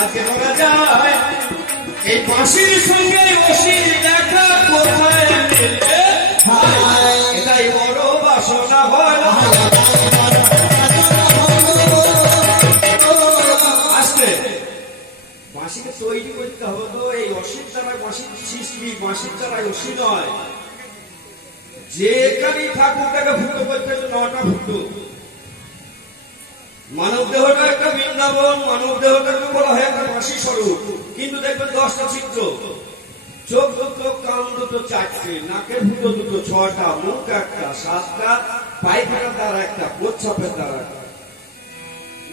আজকে বলা যায় এই বাঁশির সঙ্গে অসির দেখা কোথায় মিলবে, এটাই বড় বাসনা হয়। আসলে বাঁশিকে তৈরি করতে হবে তো এই অসির দ্বারা বাঁশির সৃষ্টি, বাঁশির দ্বারা অসি নয়। যেখানেই ঠাকুর তাকে ফুটো করতে 9টা ফুটো। মানব দেহটা একটা বৃন্দাবন, মানব দেহটাকে বলা হয় একটা বাঁশি স্বরূপ। কিন্তু দেখবেন 10টা চিত্র, চোখ দুটো, কান দুটো 4টে, নাকের ফুটো দুটো 6টা, মুখ একটা 7টা, পায়খানার দ্বারা একটা, প্রস্রাবের দ্বারা একটা,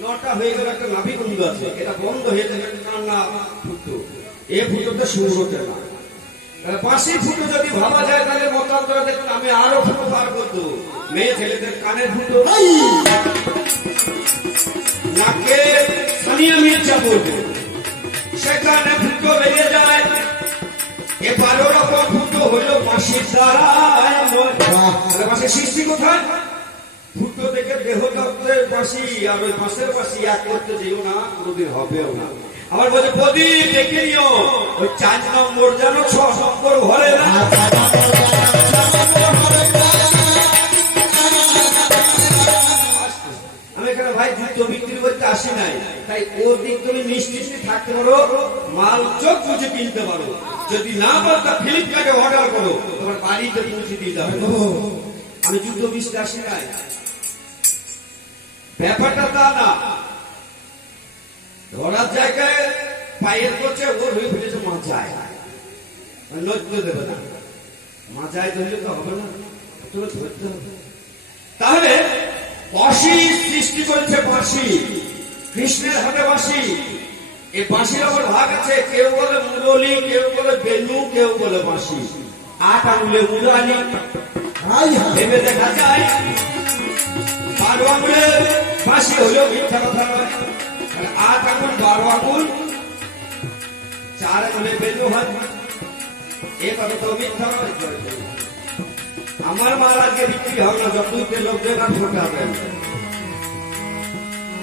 9টা হয়ে গেল। একটা নাভিকুণ্ড আছে, এটা বন্ধ হয়ে যাবে, কান্না ফুটো। এ ফুটোতে সুর ওঠে না। বাঁশি ফুটো যদি ভাবা যায় তাহলে মতান্তরে দেখুন আমি আরো ফুটো পার করতো। মেয়ে ছেলেদের কানের ফুটো, নাকে সানিয়া মির্জা পড়বে, সেখানে ফুটো বেরিয়ে যায়। এ 12 রকম ফুটো হইল বাঁশির দ্বারা। বাঁশির সৃষ্টি কোথায়? ফুটো থেকে দেহ তত্ত্বের বাঁশি আর ওই বাঁশের বাঁশি এক করতে যেও না, কোনোদিন হবেও না। আমার বলছে প্রদীপ দেখে নিও, ওই 4 নম্বর যেন 6 নম্বর ঘরে না। আমি এখানে ভাই জুতো বিক্রি করতে আসি নাই, তাই ওর দিক তুমি নিশ্চিন্তে থাকতে পারো, মাল চোখ বুঝে কিনতে পারো। যদি না পারো তা ফ্লিপকার্টে অর্ডার করো, তোমার বাড়িতে পৌঁছে দিতে হবে। আমি জুতো বিচতে আসি নাই, ব্যাপারটা তা না। ধরার জায়গায় পায়ের করছে, ওর হয়ে ফেলেছে মাথায়, নজর দেবে না। মাথায় ধরলে তো হবে না, ধরতে হবে। তাহলে বাঁশি সৃষ্টি করেছে বাঁশি, কৃষ্ণের হাতে বাঁশি। এই বাঁশির আবার ভাগ আছে, কেউ বলে মুরলি, কেউ বলে বেনু, কেউ বলে বাঁশি। 8 আঙুলে মুরালি ভেবে দেখা যায়, 12 আঙুলে বাঁশি হলেও মিথ্যা কথা নয়। 8 আঙুল 12 আঙুল, 4 আঙুলে বেনু হয়, এ কথা তো মিথ্যা নয়। আমার মাল আজকে বিক্রি হবে না, যতই লোকদের আর ঠকাবেন।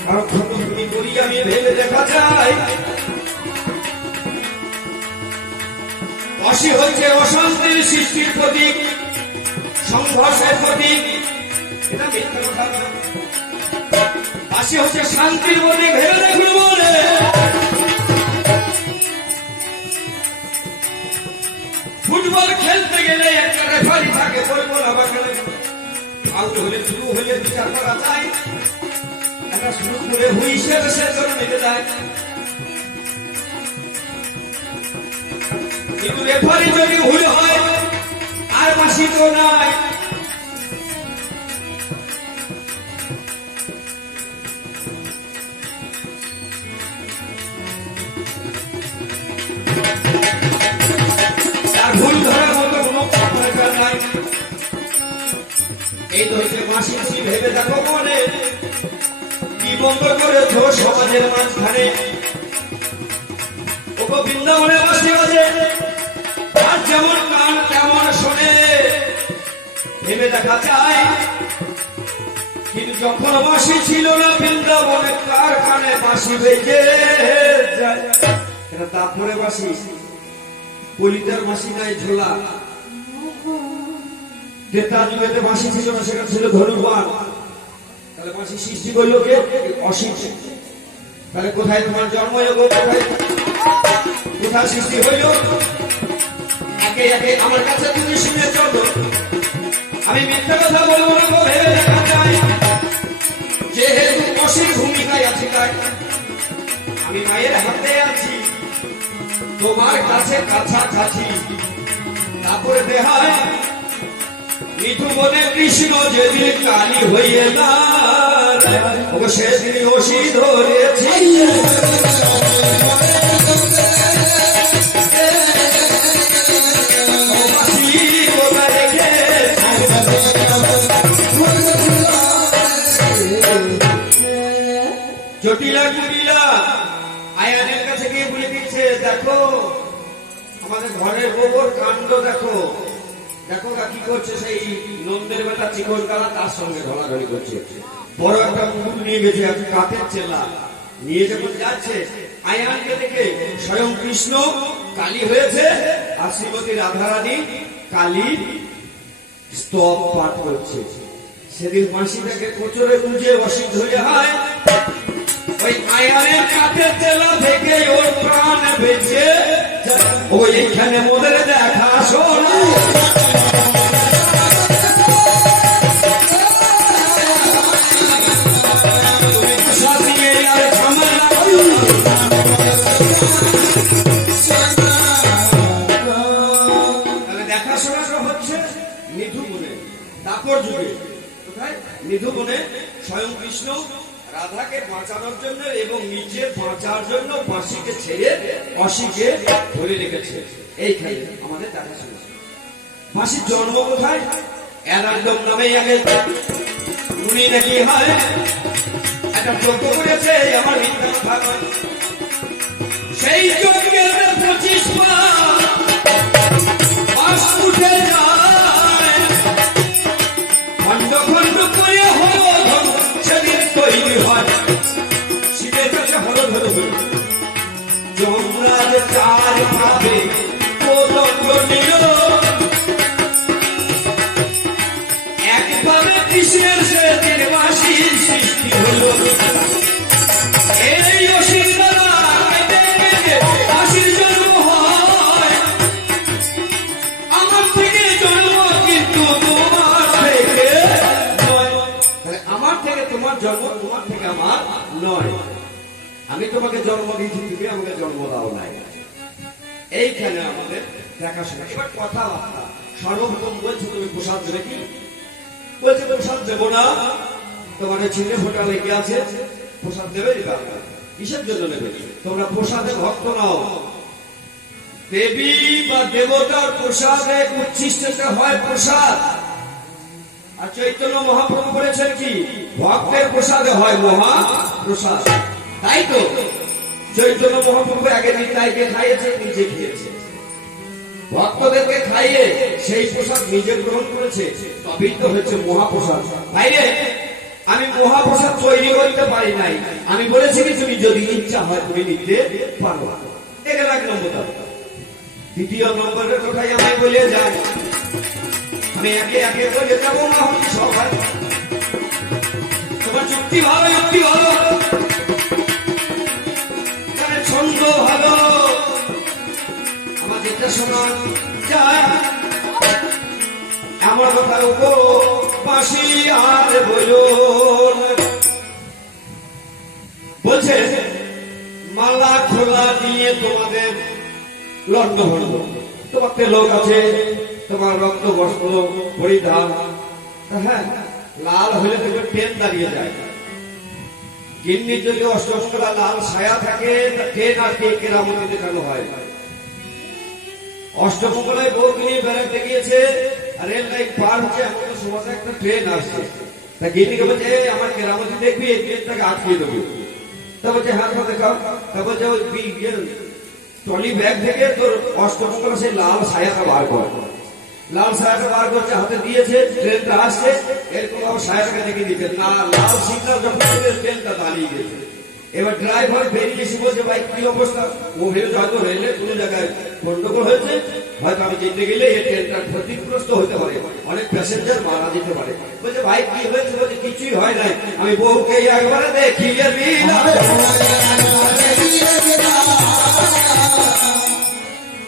কারণ তুমি করি আমি ভেবে দেখা যায়, বাঁশি হচ্ছে অশান্তির সৃষ্টির প্রতীক, সংঘর্ষের প্রতীক। এটা মিথ্যা কথা না, বাঁশি হচ্ছে শান্তির প্রতীক। ভেবে দেখুন বলে ফুটবল খেলতে গেলে একটা রেফারি থাকে, বলবো না খেলে আউট হলে শুরু হলে বিচার করা যায়, একটা শুরু করে হুইসেল সে জন্য নিতে যায়। কিন্তু রেফারি যদি ভুল হয় আর বাঁশি তো নাই। ভুল ধরার মতো কোনো ব্যাপার নাই। এই তো হচ্ছে বাঁশি। ভেবে দেখো মনে কি বন্ধ করেছ সমাজের মাঝখানে। ওকে বৃন্দাবনে বাঁশি বাজে, আর যেমন কান তেমন শোনে। ভেবে দেখা যায়, কিন্তু যখন বাঁশি ছিল না বৃন্দাবনে, কার কানে বাঁশি বেজে যায়। এটা তারপরে বাঁশি, কলিতার বাঁশি নাই ঝোলা। ক্রেতা যুগেতে বাঁশি ছিল না, সেটা ছিল ধনুবান। তাহলে বাঁশি সৃষ্টি করলো কে? অসিত। তাহলে কোথায় তোমার জন্ম, কোথায় সৃষ্টি হইল? একে একে আমার কাছে তুমি শুনে চলো, আমি মিথ্যা কথা বলবো না। ভেবে দেখা যায়, যেহেতু অসির ভূমিকায় আছি, তাই আমি মায়ের হাতে আছি, তোমার কাছে কাছাকাছি। তারপরে দেখায় মিঠু বনে কৃষ্ণ যেদিন কালী হইয়ে না, সেদিন অসি ধরেছি। জটিলা কুটিলা আয়ানের কাছে গিয়ে বলে দিচ্ছে, দেখো আমাদের ঘরের গোবর কাণ্ড, দেখো দেখো কি করছে। সেই নন্দের বেটা চিকন কালা তার সঙ্গে ঢলাঢলি করছে। বড় একটা মুকুট নিয়ে গেছে, কাঠের চেলা, নিয়ে যখন যাচ্ছে আয়ানকে দেখে স্বয়ং কৃষ্ণ কালী হয়েছে আর শ্রীমতী রাধারানী কালী স্তব পাঠ করছে। সেদিন মাসিটাকে কোচরে গুঁজে অসিদ্ধ হয়ে হয় ওই আয়ানের কাঠের তেলা থেকে ওর প্রাণ বেঁচে ওইখানে মোদের দেখা শোনা দেখাশোনাটা হচ্ছে নিধুবনে, দাপর যুগে। কোথায়? নিধুবনে স্বয়ং কৃষ্ণ রাধাকে বাঁচানোর জন্য এবং নিজে বাঁচার জন্য বাঁশিকে ছেড়ে অসিকে ধরে রেখেছে। এইখানে আমাদের দেখাশোনা। বাঁশির জন্ম কোথায়? এরান্ডম নামে আগে উনি নাকি হয় একটা যজ্ঞ করেছে, আমার মিথ্যা কথা নয়। সেই যজ্ঞের 25 মাস উঠে যায়, খন্ড খন্ড করে হলো সেদিন তৈরি হয়। শিবের কাছে হলো ধরে হল যমরাজ 4 ভাবে কোদণ্ড নিল, একভাবে কৃষ্ণের সেদিন বাঁশির সৃষ্টি হলো। এই অসীম দ্বারা বাঁশির জন্ম হয়, আমার থেকে জন্ম কিন্তু তোমার থেকে নয়। আমার থেকে তোমার জন্ম, তোমার থেকে আমার নয়। আমি তোমাকে জন্ম দিয়েছি, তুমি আমাকে জন্ম দাও নাই। এইখানে আমাদের দেখাশোনা। এবার কথাবার্তা সর্বপ্রথম বলছে তুমি প্রসাদ দেবে কি? বলছে প্রসাদ দেবো না, তোমাদের ছেলে ফোটা লেগে আছে, প্রসাদ দেবে? কিসের জন্য নেবে? তোমরা প্রসাদে ভক্ত নাও। দেবী বা দেবতার প্রসাদে উচ্ছিষ্টটা হয় প্রসাদ, আর চৈতন্য মহাপ্রভু বলেছেন কি ভক্তের প্রসাদে হয় মহাপ্রসাদ। তাই তো চৈতন্য মহাপ্রভু আগে নিতাইকে খাইয়েছে, নিজে খেয়েছে, ভক্তদেরকে খাইয়ে সেই প্রসাদ নিজে গ্রহণ করেছে, তবেই তো হচ্ছে মহাপ্রসাদ। বাইরে আমি মহাপ্রসাদ তৈরি করতে পারি নাই, আমি বলেছি কি তুমি যদি ইচ্ছা হয় তুমি নিতে পারো। এটা 1 নম্বর। দ্বিতীয় নম্বরের কথাই আমি বলে যাই, আমি একে একে বলে যাবো না হচ্ছে সবাই। তোমার যুক্তি ভালো, যুক্তি ভালো, ছন্দ ভালো, আমার যেটা শোনা যায় আমার কথার উপর বাঁশি আর বলুন। বলছে মালা খোলা নিয়ে তোমাদের লগ্ন হল, তোমার লোক আছে, তোমার রক্ত বস্ত্র পরিধান, হ্যাঁ লাল হলে দেখবে ট্রেন দাঁড়িয়ে যায়। গিন্নির যদি অষ্টমঙ্গলা লাল ছায়া থাকে, ট্রেন আর কে কেরামতি দেখানো হয়। অষ্টমঙ্গলায় বউকে নিয়ে বেড়াতে গিয়েছে, রেল লাইন পার হচ্ছে, আমাদের সমাজে একটা ট্রেন আসছে। তা গিন্নিকে বলছে আমার কেরামতি দেখবি, এই ট্রেনটাকে আটকিয়ে দেবো। তা বলছে হাত দেখাও। তা বলছে ওই ট্রলি ব্যাগ থেকে তোর অষ্টমঙ্গলা সেই লাল ছায়াটা বার কর। লাল ছায়াটা বার করছে, হাতে দিয়েছে, ট্রেনটা আসছে, এরকম ছায়াটাকে দেখে দিচ্ছে না, লাল সিগন্যাল যখন ট্রেনটা দাঁড়িয়ে গেছে। এবার ড্রাইভার বেরিয়ে এসে বলছে ভাই কি অবস্থা? ও ভেবেছে হয়তো রেলে কোন জায়গায় গন্ডগোল হয়েছে, হয়তো আমি যেতে গেলে এই ট্রেনটা ক্ষতিগ্রস্ত হতে পারে, অনেক প্যাসেঞ্জার মারা যেতে পারে। বলছে ভাই কি হয়েছে? বলছে কিছুই হয় নাই, আমি বউকে একবারে দেখিয়ে দিলাম।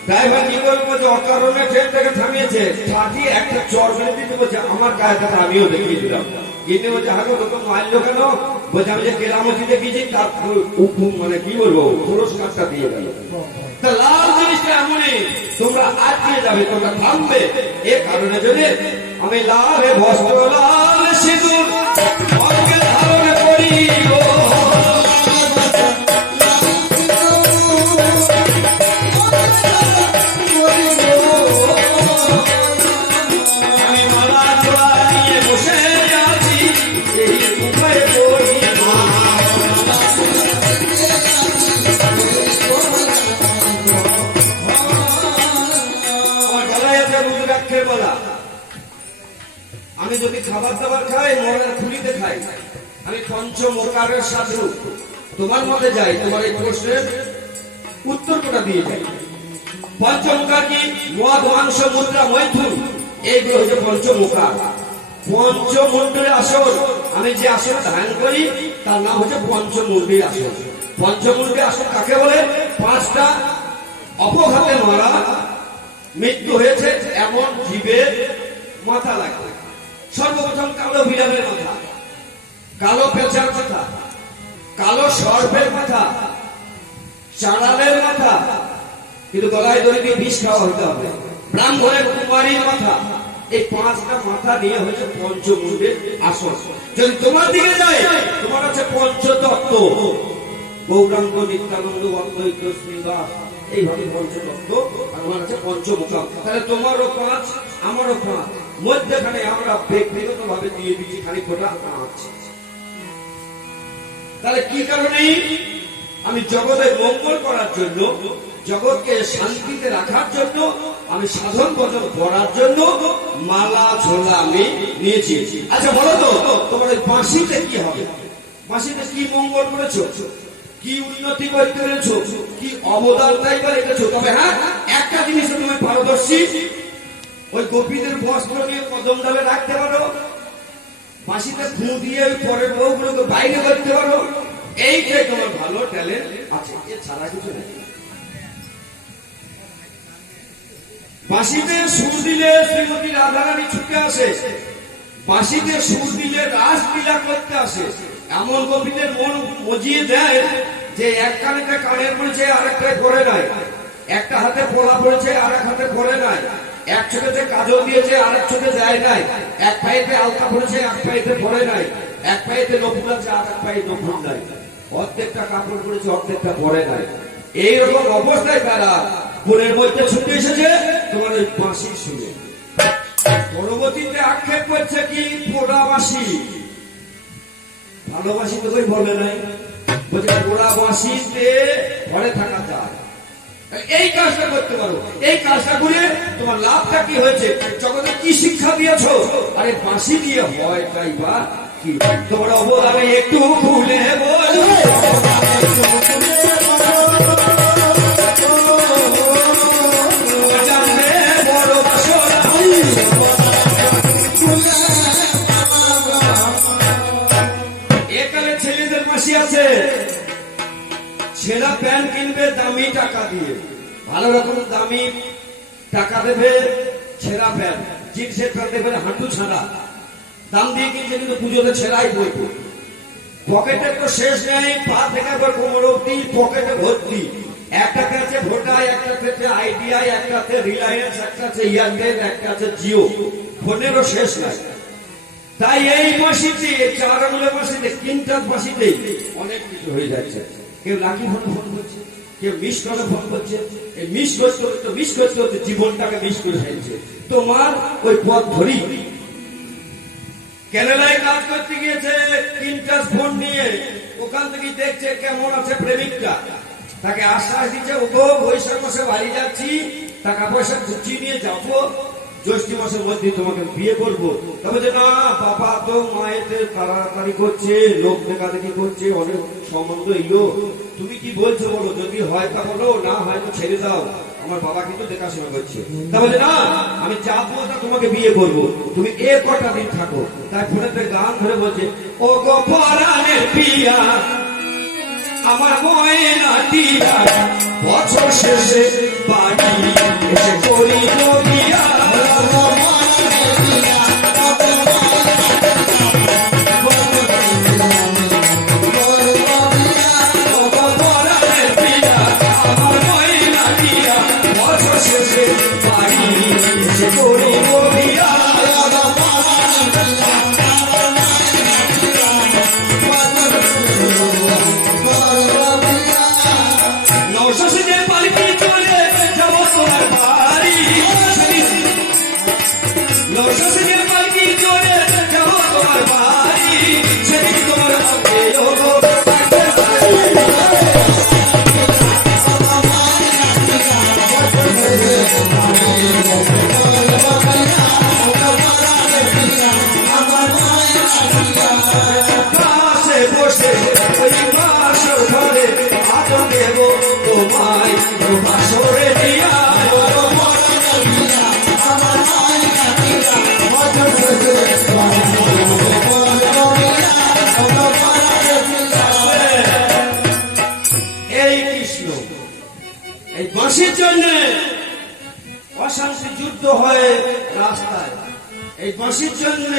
ড্রাইভার কি করবে? বলছে অকারণে ট্রেনটাকে থামিয়েছে, থামিয়ে একটা চর মেরে দিতে বলছে আমার গায়ে কথা আমিও দেখিয়ে দিলাম। কিন্তু বলছে হাগো তোকে মারলো কেন? বলছে আমি যে কেরামতি দেখিয়েছি তার মানে কি বলবো পুরস্কারটা দিয়ে গেল। তা লাল জিনিসটা এমনই, তোমরা আটকে যাবে, তোমরা থামবে। এ কারণে যদি আমি লাল বস্ত্র লাল সিঁদুর অঙ্গে ধারণে করিব, আমি মালা জোড়া নিয়ে বসে আছি এই উপায় করি। আমার গলায় আছে রুদ্রাক্ষের মালা। আমি যদি খাবার দাবার খাই মনের খুলিতে খাই, আমি পঞ্চমকারের সাধু, তোমার মতে যাই, তোমার এই প্রশ্নের উত্তর কোটা দিয়ে যাই। পঞ্চমুখা কি? মদ, মাংস, মুদ্রা, মৈথুন, এইগুলো হচ্ছে পঞ্চমুখা। পঞ্চমুণ্ডের আসন, আমি যে আসন ধ্যান করি তার নাম হচ্ছে পঞ্চমুণ্ডী আসন। পঞ্চমুণ্ডী আসন কাকে বলে? পাঁচটা অপঘাতে মারা মৃত্যু হয়েছে এমন জীবের মাথা লাগবে। সর্বপ্রথম কালো বিড়ালের মাথা, কালো পেঁচার মাথা, কালো সর্পের মাথা, চাঁড়ালের মাথা, কিন্তু গলায় দড়ি দিয়ে বিষ খাওয়া হতে হবে, ব্রাহ্মণের কুমারীর মাথা। এই পাঁচটা মাথা নিয়ে হয়েছে পঞ্চমুণ্ডের আসন। যদি তোমার দিকে যায়, তোমার আছে পঞ্চতত্ত্ব, গৌরাঙ্গ, নিত্যানন্দ, অদ্বৈত, শ্রীবাস, এইভাবে পঞ্চতত্ত্ব, আর আমার আছে পঞ্চমুখা। তাহলে তোমারও পাঁচ, আমারও পাঁচ, মধ্যখানে আমরা ব্যক্তিগত ভাবে দিয়ে দিচ্ছি খালি কোটা পাঁচ। তাহলে কি কারণে? আমি জগতের মঙ্গল করার জন্য, জগৎকে শান্তিতে রাখার জন্য, আমি সাধন ভজন করার জন্য মালা ঝোলা আমি নিয়েছি। আচ্ছা বলো তো, তোমার ওই বাঁশিতে কি হবে? বাঁশিতে কি মঙ্গল করেছো? কি উন্নতি করতে পেরেছো? কি অবদানটাই বা রেখেছো? তবে হ্যাঁ, একটা জিনিস তুমি পারদর্শী, ওই গোপীদের বস্ত্র নিয়ে কদম ডালে রাখতে পারো, বাঁশিতে ফু দিয়ে ওই পরের বউগুলোকে বাইরে করতে পারো, এইটাই তোমার ভালো ট্যালেন্ট আছে, এছাড়া কিছু নেই। বাঁশিতে সুর দিলে শ্রীমতী রাধারানী ছুটে আসে, বাঁশিতে সুর দিলে রাসলীলা করতে আসে। এমন গোপীদের মন মজিয়ে দেয় যে এক কানেতে কানের পড়েছে আর একটাই পরে নাই, একটা হাতে পোলা পড়েছে আর এক হাতে পরে নাই, এক চোখেতে কাজল দিয়েছে আর এক চোখে দেয় নাই, এক পায়েতে আলতা পড়েছে এক পায়েতে পরে নাই, এক পায়েতে নপুর আছে আর এক পায়ে নপুর নাই, অর্ধেকটা কাপড় পড়েছে অর্ধেকটা পরে নাই। এইরকম অবস্থায় তারা বনের মধ্যে ছুটে এসেছে তোমার ওই বাঁশি শুনে। পরবর্তীতে আক্ষেপ করছে কি পোড়া বাঁশি, ভালোবাসি তো কই বলে নাই, বলছে পোড়া বাঁশিতে ঘরে থাকা যায়। এই কাজটা করতে পারো, এই কাজটা করে তোমার লাভটা কি হয়েছে? জগতে কি শিক্ষা দিয়েছো? আরে বাঁশি দিয়ে হয় তাই বা কি? তোমার অবদানে একটু ভুলে বলো, ছেঁড়া প্যান্ট কিনবে দামি টাকা দিয়ে, ভালো রকম দামি টাকা দেবে, ছেঁড়া প্যান্ট, জিন্সের প্যান্ট দেবে হাঁটু ছাড়া, দাম দিয়ে কিনছে কিন্তু পুজোতে ছেঁড়াই পড়বে। পকেটে তো শেষ নেই, পা থেকে কোমর অব্দি পকেটে ভর্তি। একটাতে আছে ভোটা, একটাতে আছে আইডিয়া, একটাতে রিলায়েন্স, একটা আছে এয়ারটেল, একটা আছে জিও, ফোনেরও শেষ নাই। তাই এই বাঁশিতে, 4 আঙুলের বাঁশিতে, কিনটার বাঁশিতে অনেক কিছু হয়ে যাচ্ছে। কেউ লাকি ফোনে ফোন করছে, কেউ মিস কলে ফোন করছে, এই মিস করতে হতে জীবনটাকে মিস করে ফেলছে। তোমার ওই পথ ধরি কেরালায় কাজ করতে গিয়েছে, কিনটার ফোন নিয়ে, ওখান থেকে দেখছে কেমন আছে প্রেমিকটা, তাকে আশ্বাস দিচ্ছে ওগো বৈশাখ মাসে বাড়ি যাচ্ছি, টাকা পয়সা গুছিয়ে নিয়ে যাবো, জ্যৈষ্ঠ মাসের মধ্যে তোমাকে বিয়ে করবো। তবে যে না বাবা তো মায়েতে তাড়াতাড়ি করছে, লোক দেখাদেখি করছে, অনেক সম্বন্ধ এলো, তুমি কি বলছো বলো, যদি হয় তা বলো, না হয় তো ছেড়ে দাও, আমার বাবা কিন্তু দেখাশোনা করছে। তবে যে না আমি যাবো তা তোমাকে বিয়ে করবো, তুমি এ কটা দিন থাকো। তাই ফোনেতে গান ধরে বলছে ও গো পরাণের পিয়া আমার ময়না টিয়া, বছর শেষে বাড়ি এসে করি বিয়া, নশো সিজে পালকি চলে যাব তোমার বাড়ি, বাঁশির জন্য অশান্তি যুদ্ধ হয় রাস্তায়, এই বাঁশির জন্য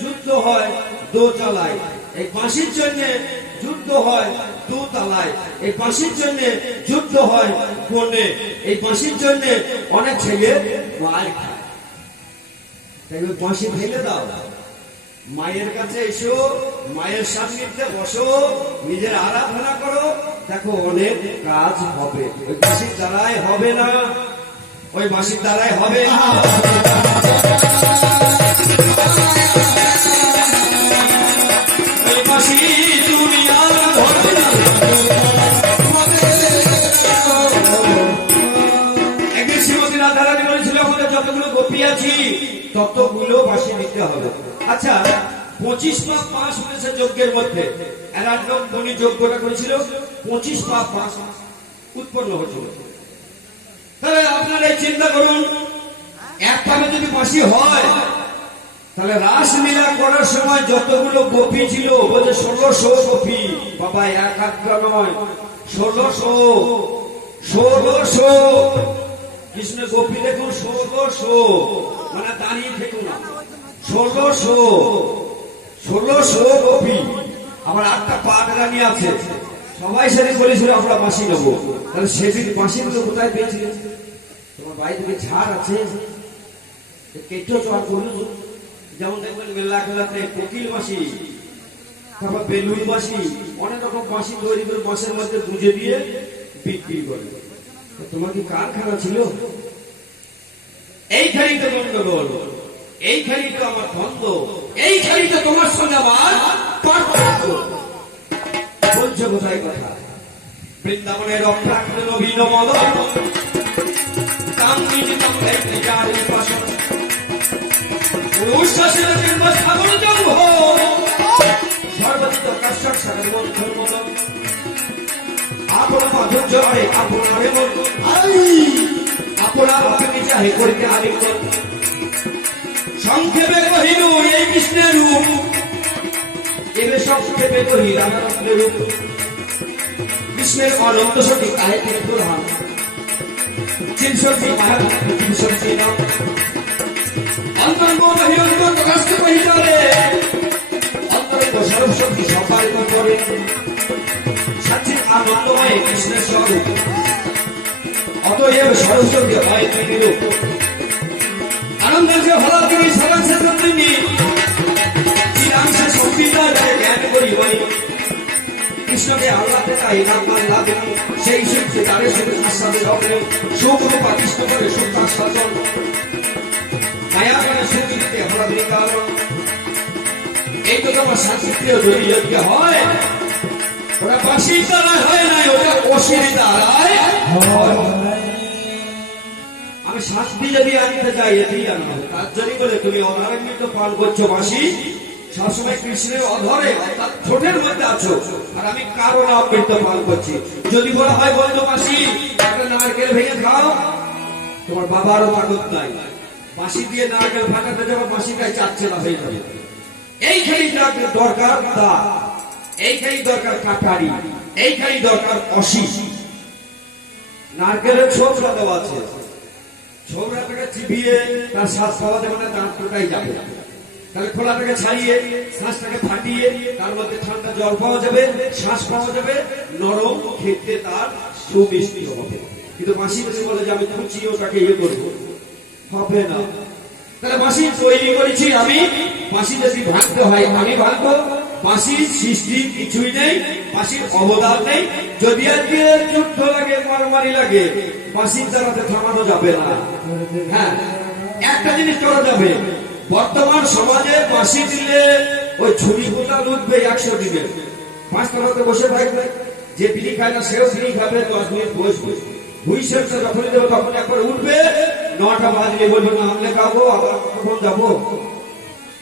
যুদ্ধ হয় দোতলায়, এই বাঁশির জন্য যুদ্ধ হয় দোতলায়, এই বাঁশির জন্য যুদ্ধ হয় কোণে, এই বাঁশির জন্য অনেক ছেলে মার খায়। তাই ওই বাঁশি ফেলে দাও, মায়ের কাছে এসো, মায়ের সান্নিধ্যে বসো, নিজের আরাধনা করো, দেখো অনেক কাজ হবে। ওই বাঁশির দ্বারাই হবে না, ওই বাঁশির দ্বারাই হবে না। ওই বাঁশি তুমি আর ধরবে না। একদিন শ্রীমতী রাধারানী বলেছিল, আমাদের যতগুলো গোপী আছি ততগুলো বাঁশি দিতে হবে। আচ্ছা, 25 পাপ পাশ হয়েছে যজ্ঞের মধ্যে, এরাড্ডম উনি যজ্ঞটা করেছিল, 25 পাপ পাশ উৎপন্ন হচ্ছিল। তাহলে আপনারা চিন্তা করুন, এক পাবে যদি বাঁশি হয়, তাহলে রাসলীলা করার সময় যতগুলো গোপী ছিল, বলছে 1600 গোপী, বাবা এক একটা নয়, 1600 কৃষ্ণের গোপী দেখুন 1600, মানে দাঁড়িয়ে থেকো না, 1600 গোপী। আমার 8টা পাট রানী আছে, সবাই সেদিন বলেছিল আমরা বাঁশি নেবো। তাহলে সেদিন বাঁশিগুলো কোথায় পেয়েছিল? তোমার বাড়ি থেকে ঝাড় আছে, কেটো চর করুন, যেমন দেখবেন মেলা খেলাতে কোকিল বাঁশি, তারপর বেলুন বাঁশি, অনেক রকম বাঁশি তৈরি করে বাঁশের মধ্যে গুঁজে দিয়ে বিক্রি করে। তোমার কি কারখানা ছিল? এইখানেই তো গন্ডগোল, এইখানেই তো আমার দ্বন্দ্ব, এইখানেই তো তোমার সঙ্গে আমার পার্থক্য। বলছো কোথায় কথা? বৃন্দাবনের অপ্রাকৃত নবীন মদন, সর্বদিত কাশ্যপ সাগর মন্থর মদন, আপনার মাধুর্য হয় আপনারে মন, আপনার ভাবে চাহে করিতে আলিঙ্গন। সংক্ষেপে কহিল এই কৃষ্ণের রূপ, এবে সংক্ষেপে কহি রাধারত্নের রূপ। কৃষ্ণের অনন্ত শক্তি তাহে তিনি প্রধান, চিনশক্তি মায়া চিনশক্তি নাম। অন্তরঙ্গ বহিরঙ্গ প্রকাশকে কহিতরে, অন্তরঙ্গ সর্বশক্তি সম্পাদিত করে। সাচ্চিদ আনন্দময় কৃষ্ণের স্বরূপ, অতএব সর্বশক্তি হয় তিনি রূপ। আনন্দের যে ভালো তিনি সবাইছে তিনি, চিরাংশে সংবিধানকে জ্ঞান করি বই। কৃষ্ণকে আল্লাহতে চাই নাম আল্লাহ দেবী, সেই সুখে তাদের সুখে আস্বাদে হবে। সুখরূপা কৃষ্ণ করে সুখ আস্বাদন, মায়া করে সুখ দিতে হলাদিনী কারণ। এই তো তোমার শান্তিপ্রিয় যদি যজ্ঞ হয়, ওটা বাঁশির দ্বারায় হয় নাই, ওটা অশির দ্বারায় হয়। আমি শান্তি যদি আনতে চাই, এতেই আনবো। তার জন্য বলে তুমি অনারম্বিত পান করছো বাঁশি, সবসময় কৃষ্ণের অধরে অর্থাৎ ঠোঁটের মধ্যে আছো, আর আমি কারণ অমৃত পান করছি। যদি বলা হয় বন্ধু বাঁশি একটা নারকেল ভেঙে খাও, তোমার বাবারও তাগত নাই। বাঁশি দিয়ে নারকেল ফাটাতে যাবে, বাঁশিটাই চাচ্ছে না হয়ে যাবে। এইখানেই দরকার দা, এইখানেই দরকার কাটারি, এইখানেই দরকার অশি। নারকেলের ছোবরা দেওয়া আছে, ছোবরাটাকে চিবিয়ে তার শ্বাস পাওয়া যাবে না, দাঁতটাই যাবে। তাহলে খোলাটাকে ছাড়িয়ে শ্বাসটাকে ফাটিয়ে তার মধ্যে ঠান্ডা জল পাওয়া যাবে, শ্বাস পাওয়া যাবে, নরম, খেতে তার সুমিষ্টি হবে। কিন্তু বাঁশি বেশি বলে যে আমি খুঁচি ওটাকে ইয়ে করবো, হবে না। তাহলে বাঁশি তৈরি করেছি আমি, বাঁশি যদি ভাঙতে হয় আমি ভাঙবো। বাঁশির সৃষ্টি কিছুই নেই, বাঁশির অবদান নেই। যদি আজকে যুদ্ধ লাগে, মারামারি লাগে, বাঁশির দ্বারাতে থামানো যাবে না। হ্যাঁ, একটা জিনিস করা যাবে, বর্তমান সমাজে বাঁশি দিলে ওই ছুরি কোটা লুটবে 100 দিনে, 5 তলাতে বসে থাকবে। যে বিড়ি খায় না সেও বিড়ি খাবে, 10 মিনিট বসবে। হুইসেলটা যখনই দেবো তখন একবার উঠবে, 9টা বাজলে বলবে না আমলে খাবো, আবার কখন যাবো।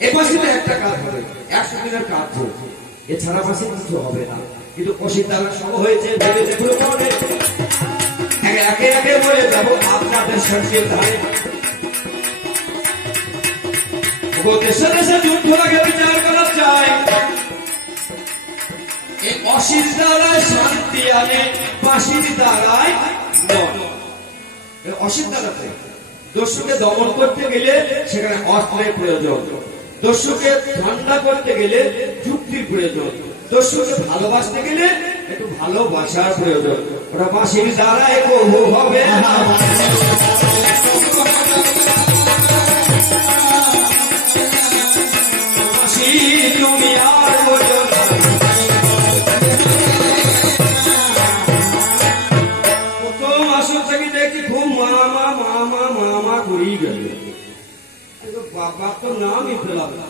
এ বাঁশিতে একটা কাজ হবে, 100 দিনের কাজ চলছে, এছাড়া বাঁশি কিছু হবে না। কিন্তু অসির দ্বারা সব হয়েছে, ভেবে যেগুলো করে একে একে বলে যাবো আপনাদের সঙ্গে ধারে। দেশে দেশে যুদ্ধ লাগে বিচার করা চাই, এই অসির দ্বারায় শান্তি আনে, বাঁশির দ্বারায় নয়। অসিদ্ধাতে দস্যুকে দমন করতে গেলে সেখানে অস্ত্রের প্রয়োজন, দস্যুকে ঠান্ডা করতে গেলে যুক্তির প্রয়োজন, দস্যুকে ভালোবাসতে গেলে একটু ভালোবাসার প্রয়োজন। ওটা বাঁশির দ্বারা কবু হবে না। বাঁশি তুমি আর বোঝো না। প্রথম আসর থেকে দেখি খুব মামা মামা মামা করেই গেল। বাবার তো নামই পেলাম না।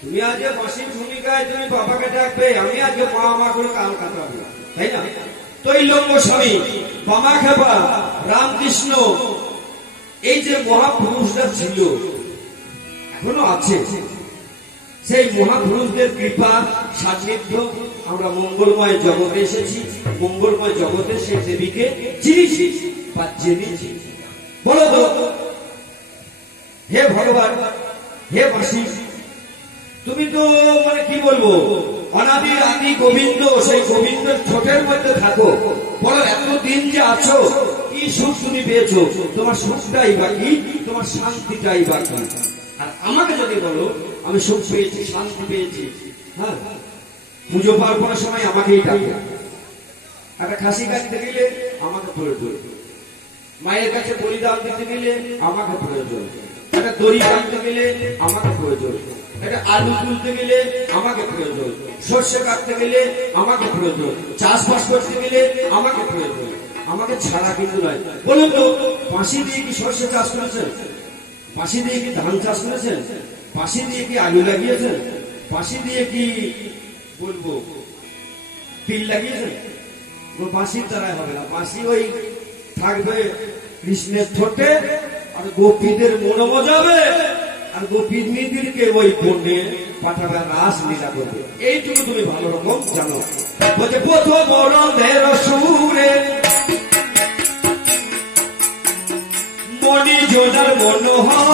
তুমি আজকে বাঁশির ভূমিকায় তুমি বাবাকে ডাকবে, আমি আজকে মা মা করে কান কাটাবো, তাই না? তৈলঙ্গ স্বামী, বামা খেপা, রামকৃষ্ণ, এই যে মহাপুরুষরা ছিল এখনো আছে, সেই মহাপুরুষদের কৃপা সান্নিধ্য আমরা মঙ্গলময় জগতে এসেছি, মঙ্গলময় জগতে সেই দেবীকে চিনিছি বা জেনেছি। বলো তো, হে ভগবান, হে বাঁশি, তুমি তো মানে কি বলবো, অনাদি আদি গোবিন্দ, সেই গোবিন্দের ঠোঁটের মধ্যে থাকো। বলো এতদিন যে আছো, কি সুখ তুমি পেয়েছো? তোমার সুখটাই বাকি, তোমার শান্তিটাই বাকি। আর আমাকে যদি বলো, আমি সুখ পেয়েছি, শান্তি পেয়েছি, হ্যাঁ, পুজো পার্বণের সময় আমাকেই ডাকে। একটা খাসি কাটতে গেলে আমাকে প্রয়োজন, মায়ের কাছে বলিদান দিতে গেলে আমাকে প্রয়োজন, একটা দড়ি কাটতে গেলে আমাকে প্রয়োজন, একটা আলু তুলতে গেলে আমাকে প্রয়োজন, সর্ষে কাটতে গেলে আমাকে প্রয়োজন, চাষবাস করতে গেলে আমাকে প্রয়োজন। আমাকে ছাড়া কিন্তু নয়। বলুন তো, বাঁশি দিয়ে কি সর্ষে চাষ করেছেন? বাঁশি দিয়ে কি ধান চাষ করেছেন? বাঁশি দিয়ে কি আলু লাগিয়েছেন? বাঁশি দিয়ে কি বলবো তিল লাগিয়েছেন? বাঁশির দ্বারাই হবে না। বাঁশি ওই থাকবে কৃষ্ণের ঠোঁটে, আর গোপীদের মনে মজাবে, আর গোপীদেরকে ওই বনে পাঠাবে, রাস লীলা করবে। এইটুকু তুমি ভালো রকম জানো। বলছে প্রথম রন্ধের সুরে মণি জোনার মনোহর